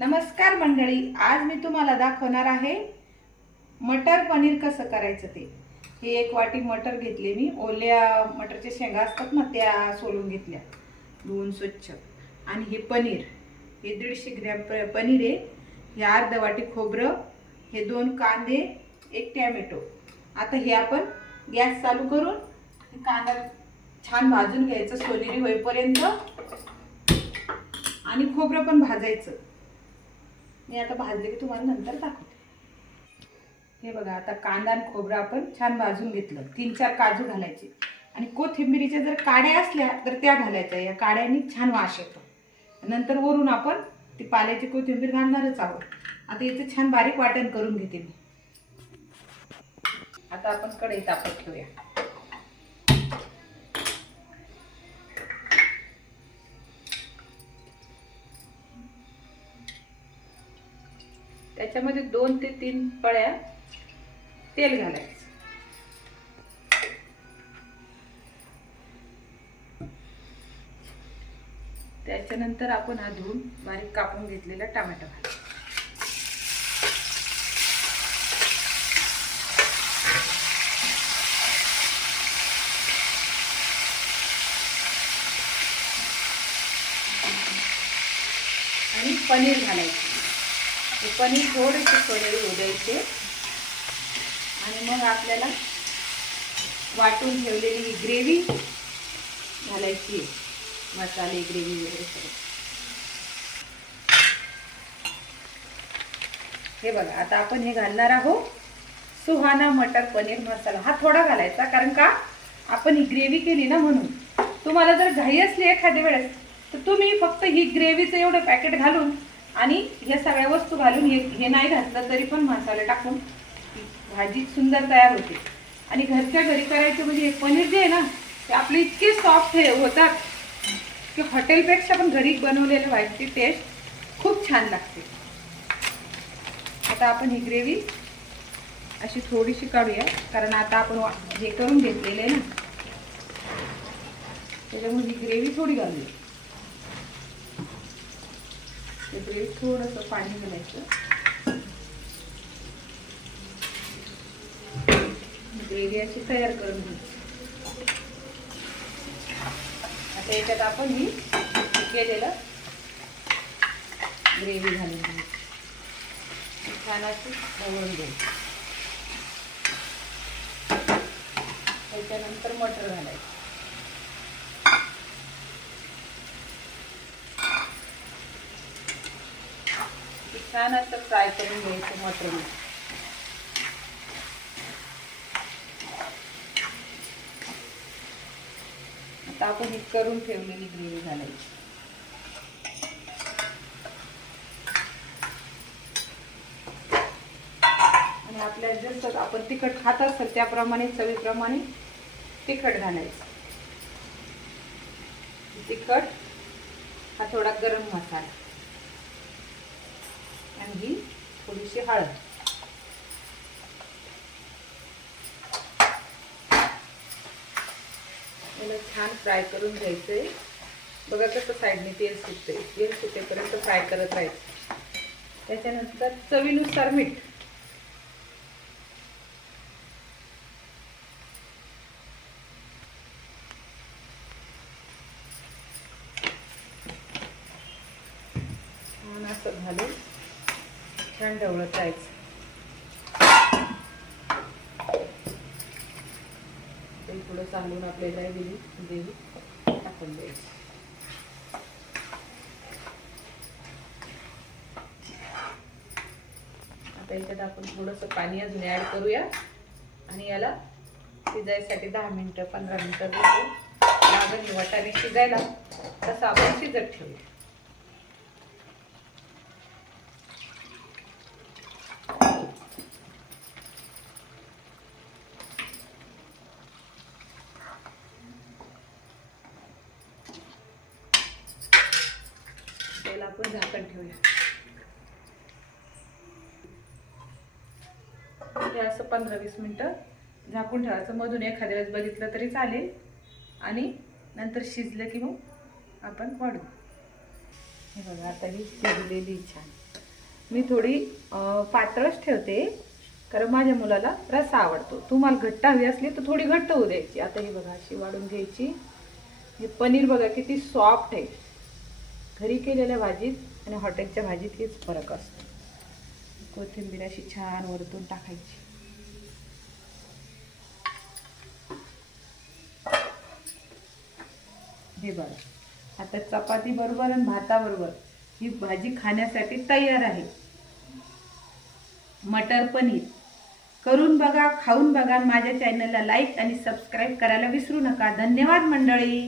नमस्कार मंडळी, आज मी तुम्हाला दाखवणार आहे मटर पनीर कसं करायचं ते। हे एक वाटी मटर घेतले मी, ओल्या मटरच्या शेंगा असतात ना त्या सोलून घेतल्या, धुवून स्वच्छ। आणि हे पनीर, हे 150 ग्रॅम पनीर आहे। हे अर्धा वाटी खोबरं, हे 2 कांदे, 1 टोमॅटो। आता हे आपण गॅस चालू करून कांदा छान भाजून घ्यायचं सोनेरी होईपर्यंत, आणि खोबरं पण भाजायचं। मी आता भाजले की तुम्हाला नंतर दाखवते। हे बघा, आता कांदा आणि खोबरं आपण छान भाजून घेतलं। 3-4 काजू घालायचे, आणि कोथिंबीरीच्या जर काड्या असल्या तर त्या घालायच्या, या काड्यांनी छान वास येतो। नंतर वरून आपण ती पाल्याची कोथिंबीर घालणारच आहोत। आता याचं छान बारीक वाटण करून घेते मी। आता आपण कढई तापत ठेवूया। त्याच्यामध्ये 2 ते 3 पळ्या तेल घालायचं। त्याच्यानंतर आपण हा धुवून बारीक कापून घेतलेला टोमॅटो घालायचा। आणि पनीर घालायचं। हे पनीर थोडेसे सोनेरी होऊ द्यायचे, आणि मग आपल्याला वाटून ठेवलेली ही ग्रेव्ही घालायची, मसाले ग्रेव्ही वगैरे सगळं। हे बघा, आता आपण हे घालणार आहोत सुहाना मटर पनीर मसाला। हा थोडा घालायचा, कारण का आपण ही ग्रेव्ही केली ना म्हणून। तुम्हाला जर घाई असली एखाद्या वेळेस तर तुम्ही फक्त ही ग्रेव्हीचं एवढं पॅकेट घालून आणि या सगळ्या वस्तू घालून हे नाही घातलं तरी पण मसाले टाकून भाजी सुंदर तयार होते। आणि घरच्या घरी करायचं म्हणजे हे पनीर जे आहे ना, ते आपले इतके सॉफ्ट होतात की हॉटेलपेक्षा पण घरी बनवलेल्या भाजीची टेस्ट खूप छान लागते। आता आपण ही ग्रेव्ही अशी थोडीशी काढूया, कारण आता आपण हे करून घेतलेलं आहे ना, त्याच्यामुळे ही ग्रेव्ही थोडी घालूया। ग्रेव्ही थोडंसं पाणी घालायचं। ग्रेव्ही अशी तयार करून घ्यायची। आता याच्यात आपण ही केलेलं ग्रेव्ही घालून घ्यायची, छान अशी ढवळून घ्यायची। त्याच्यानंतर मटर घालायचं। छान असं फ्राय करून घ्यायचं मटर। आता आपण ही करून ठेवलेली ग्रेव्ही घालायची। आणि आपल्याला जसं आपण तिखट खात असेल त्याप्रमाणे चवीप्रमाणे तिखट घालायचं। तिखट हा थोडा गरम मसाला, आणि ही थोडीशी हळद। याला छान फ्राय करून घ्यायचंय। बघा कसं साईडने तेल सुटतंय, तेल सुटेपर्यंत फ्राय करत राहायचं। त्याच्यानंतर चवीनुसार मीठ। छान असं घालून छान ढवळत राहायचं। ते थोडं चालून आपल्याला ग्रेव्ही टाकून द्यायची। आता याच्यात आपण थोडंसं पाणी अजून ऍड करूया, आणि याला शिजायसाठी 10 मिनिटं 15 मिनिटं लागेल वाटाणे शिजायला, तसं आपण शिजत ठेवूया। त्याला आपण झाकण ठेवूया। हे असं 15-20 मिनिटं झाकून ठेवायचं। मधून एखाद्या वेळेस बघितलं तरी चालेल, आणि नंतर शिजलं की मग आपण वाढू। हे बघा, आता ही शिजलेली छान। मी थोडी पातळच ठेवते, कारण माझ्या मुलाला रस्सा आवडतो. तुम्हाला घट्ट हवी असली तर थोडी घट्ट होऊ द्यायची. आता ही बघा अशी वाढून घ्यायची. हे पनीर बघा किती सॉफ्ट आहे. घरी केलेल्या भाजीत आणि हॉटेलच्या भाजीत हेच फरक असतो. कोथिंबीर अशी छान वरतून टाकायची. हे बघा आता चपाती बरोबर आणि भाताबरोबर ही भाजी खाण्यासाठी तयार आहे. मटर पनीर करून बघा, खाऊन बघा. माझ्या चॅनलला लाईक आणि सबस्क्राईब करायला विसरू नका. धन्यवाद मंडळी.